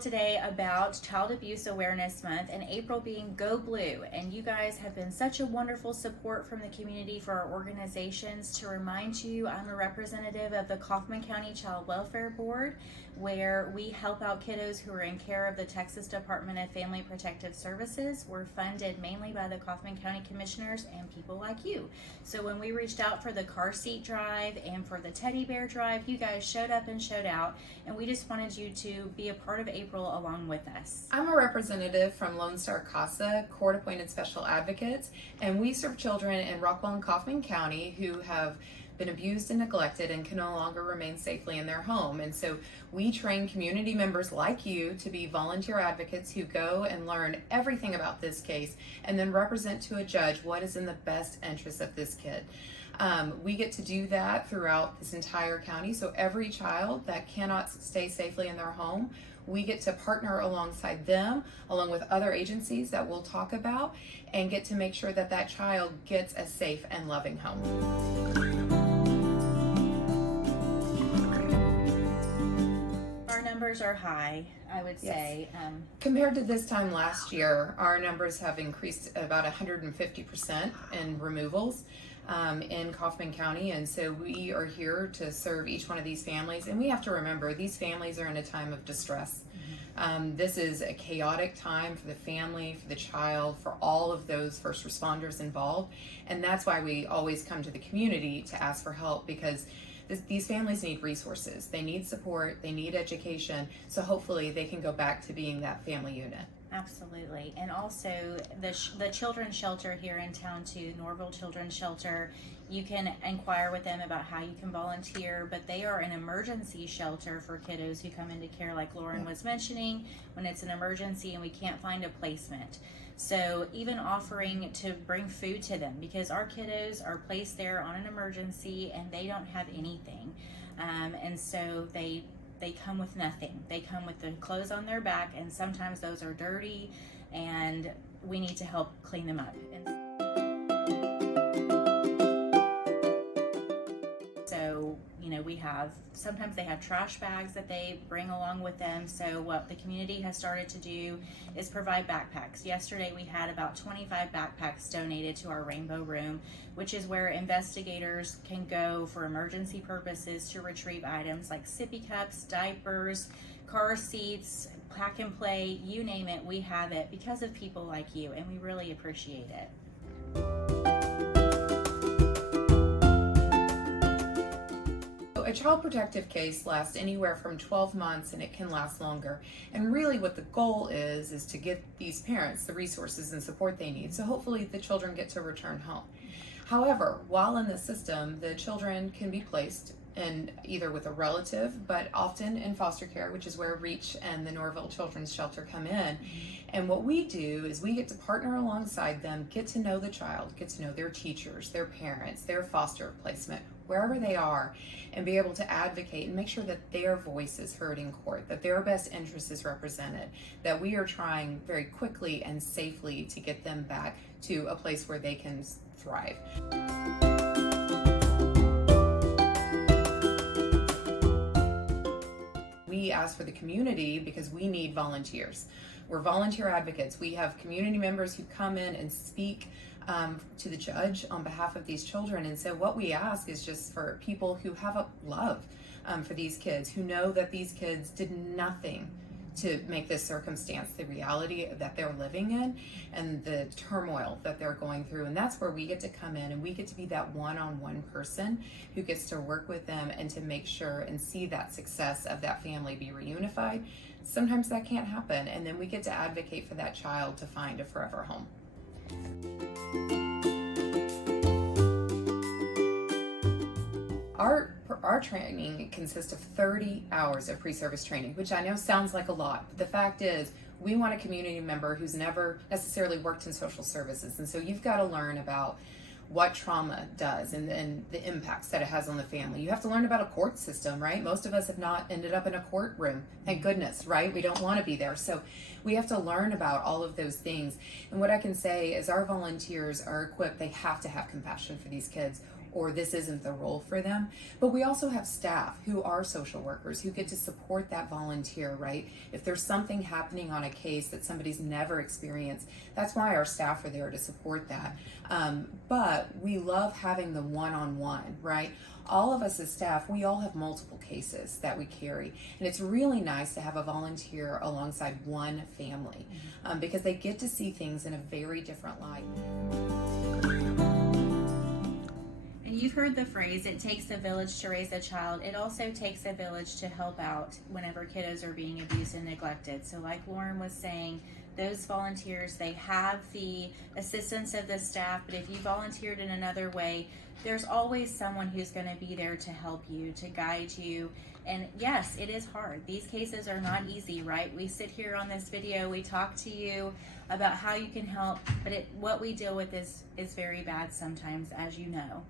today about Child Abuse Awareness Month and April being Go Blue. And you guys have been such a wonderful support from the community for our organizations. To remind you, I'm a representative of the Kaufman County Child Welfare Board, where we help out kiddos who are in care of the Texas Department of Family Protective Services. We're funded mainly by the Kaufman County Commissioners and people like you. So when we reached out for the car seat drive and for the teddy bear drive, you guys showed up and showed out, and we just wanted you to be a part of April along with us. I'm a representative from Lone Star CASA, court-appointed special advocates, and we serve children in Rockwell and Kaufman County who have been abused and neglected and can no longer remain safely in their home. And so we train community members like you to be volunteer advocates who go and learn everything about this case and then represent to a judge what is in the best interest of this kid. We get to do that throughout this entire county. So every child that cannot stay safely in their home, we get to partner alongside them, along with other agencies that we'll talk about, and get to make sure that that child gets a safe and loving home. Our numbers are high, I would say. Yes. Compared to this time last year, our numbers have increased about 150% in removals in Kaufman County, and so we are here to serve each one of these families. And we have to remember, these families are in a time of distress. This is a chaotic time for the family, for the child, for all of those first responders involved, and that's why we always come to the community to ask for help, because these families need resources, they need support, they need education, so hopefully they can go back to being that family unit. Absolutely. And also the children's shelter here in town too, Norville Children's Shelter, you can inquire with them about how you can volunteer, but they are an emergency shelter for kiddos who come into care, like Lauren was mentioning, when it's an emergency and we can't find a placement. So even offering to bring food to them, because our kiddos are placed there on an emergency and they don't have anything. And so they come with nothing. They come with the clothes on their back, and sometimes those are dirty, and we need to help clean them up. And so, sometimes they have trash bags that they bring along with them. So what the community has started to do is provide backpacks. Yesterday we had about 25 backpacks donated to our Rainbow Room, which is where investigators can go for emergency purposes to retrieve items like sippy cups, diapers, car seats, pack and play, you name it, we have it because of people like you, and we really appreciate it. A child protective case lasts anywhere from 12 months, and it can last longer. And really what the goal is to get these parents the resources and support they need. So hopefully the children get to return home. However, while in the system, the children can be placed in either with a relative, but often in foster care, which is where REACH and the Norville Children's Shelter come in. And what we do is we get to partner alongside them, get to know the child, get to know their teachers, their parents, their foster placement, wherever they are, and be able to advocate and make sure that their voice is heard in court, that their best interest is represented, that we are trying very quickly and safely to get them back to a place where they can thrive. We ask for the community because we need volunteers. We're volunteer advocates. We have community members who come in and speak to the judge on behalf of these children. And so what we ask is just for people who have a love for these kids, who know that these kids did nothing to make this circumstance the reality that they're living in and the turmoil that they're going through. And that's where we get to come in, and we get to be that one-on-one person who gets to work with them and to make sure and see that success of that family be reunified. Sometimes that can't happen, and then we get to advocate for that child to find a forever home. Our training consists of 30 hours of pre-service training, which I know sounds like a lot, but the fact is we want a community member who's never necessarily worked in social services, and so you've got to learn about what trauma does and the impacts that it has on the family. You have to learn about a court system, right? Most of us have not ended up in a courtroom, thank goodness, right? We don't want to be there. So we have to learn about all of those things. And what I can say is our volunteers are equipped, they have to have compassion for these kids. or this isn't the role for them. But we also have staff who are social workers who get to support that volunteer, right? If there's something happening on a case that somebody's never experienced, that's why our staff are there to support that. But we love having the one-on-one, right? All of us as staff, we all have multiple cases that we carry, and it's really nice to have a volunteer alongside one family because they get to see things in a very different light. And you've heard the phrase, it takes a village to raise a child. It also takes a village to help out whenever kiddos are being abused and neglected. So like Lauren was saying, those volunteers, they have the assistance of the staff, but if you volunteered in another way, there's always someone who's going to be there to help you, to guide you. And yes, it is hard. These cases are not easy, right? We sit here on this video, we talk to you about how you can help, but what we deal with is very bad sometimes, as you know.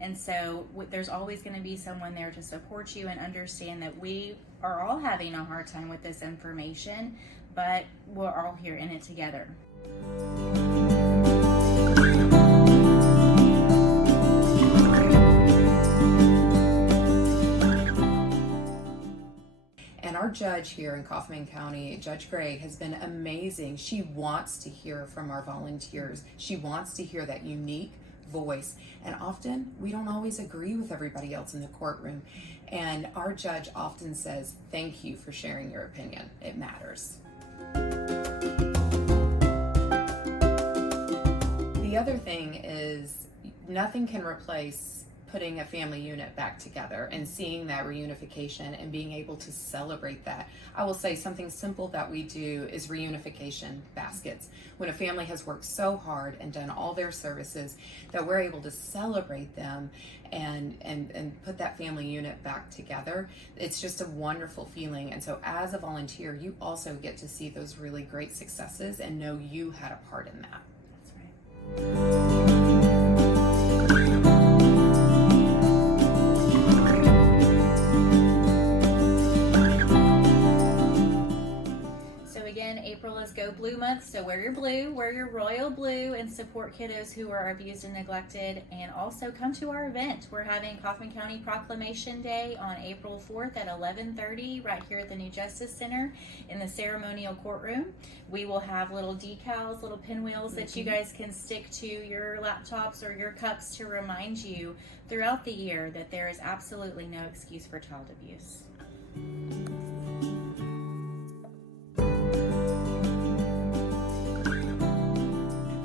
And so there's always going to be someone there to support you and understand that we are all having a hard time with this information, but we're all here in it together. And our judge here in Kaufman County, Judge Gray, has been amazing. She wants to hear from our volunteers. She wants to hear that unique voice. And often we don't always agree with everybody else in the courtroom. And our judge often says, thank you for sharing your opinion. It matters. The other thing is nothing can replace putting a family unit back together and seeing that reunification and being able to celebrate that. I will say something simple that we do is reunification baskets. When a family has worked so hard and done all their services, that we're able to celebrate them and put that family unit back together. It's just a wonderful feeling. And so as a volunteer, you also get to see those really great successes and know you had a part in that. That's right. April is Go Blue Month, so wear your blue, wear your royal blue, and support kiddos who are abused and neglected. And also come to our event. We're having Kaufman County Proclamation Day on April 4th at 11:30 right here at the New Justice Center in the ceremonial courtroom. We will have little decals, little pinwheels that you guys can stick to your laptops or your cups to remind you throughout the year that there is absolutely no excuse for child abuse.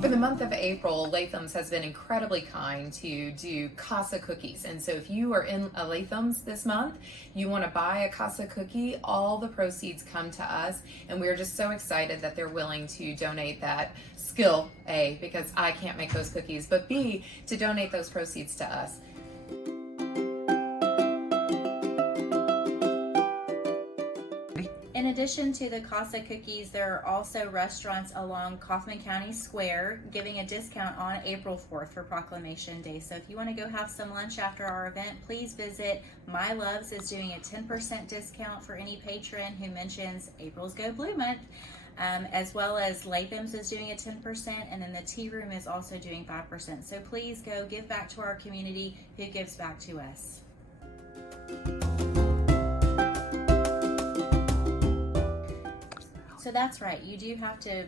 For the month of April, Latham's has been incredibly kind to do CASA cookies. And so if you are in a Latham's this month, you want to buy a CASA cookie, all the proceeds come to us. And we're just so excited that they're willing to donate that skill, A, because I can't make those cookies, but B, to donate those proceeds to us. In addition to the CASA cookies, there are also restaurants along Kaufman County Square giving a discount on April 4th for Proclamation Day. So if you want to go have some lunch after our event, please visit. My Loves is doing a 10% discount for any patron who mentions April's Go Blue Month, as well as Latham's is doing a 10%, and then the Tea Room is also doing 5%. So please go give back to our community who gives back to us. So that's right, you do have to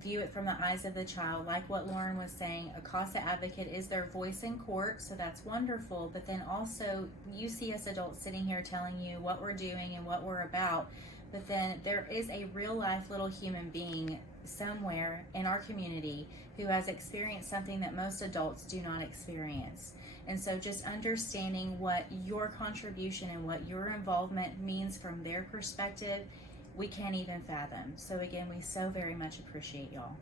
view it from the eyes of the child. Like what Lauren was saying, a CASA advocate is their voice in court, so that's wonderful. But then also, you see us adults sitting here telling you what we're doing and what we're about. But then there is a real life little human being somewhere in our community who has experienced something that most adults do not experience. And so just understanding what your contribution and what your involvement means from their perspective, we can't even fathom. So again, we so very much appreciate y'all.